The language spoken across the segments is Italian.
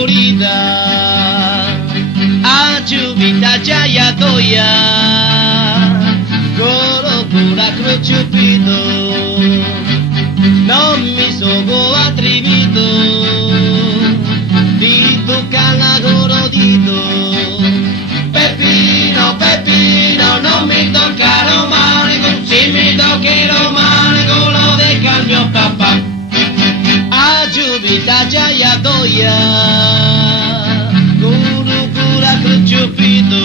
Florida, a Jupita Jaya Toya, Coro Cura Cruciupito, non mi sono attribuito, di tu cana gorodito, Peppino, Peppino, non mi toccare male, se mi toccherò male, con lo deca il mio papà. Jupita Jaya Toya, Guru Cura Cruciupito,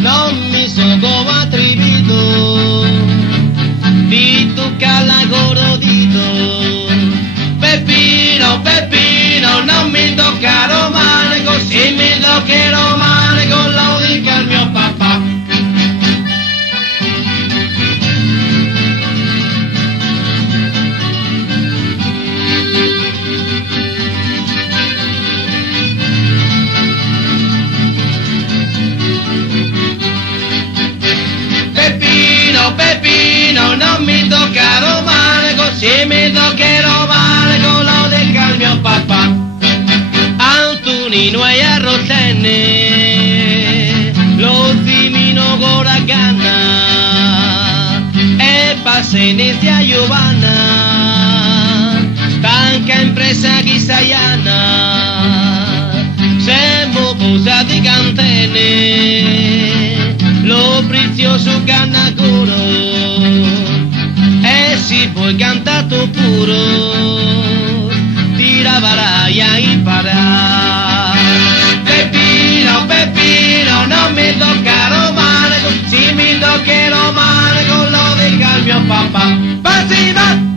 non mi sono attribuito, di tu cala gorodito, Peppino, Peppino, non mi toccare male, così mi toccherò male, con lo dica il mio papà. Peppino, non mi toccare male, così mi toccherò male, con lo dica il mio papà. Antonino e Arrotene, lo zimino con la canna, e passene sia Giovanna, stanca impresa chisaiana, siamo posati cantene, lo prezioso cannacoro, e si poi cantato puro, tiravaraia imparare. Peppino, Peppino, non mi toccare male, se mi toccherò male, con lo dica il mio papà. Passiva!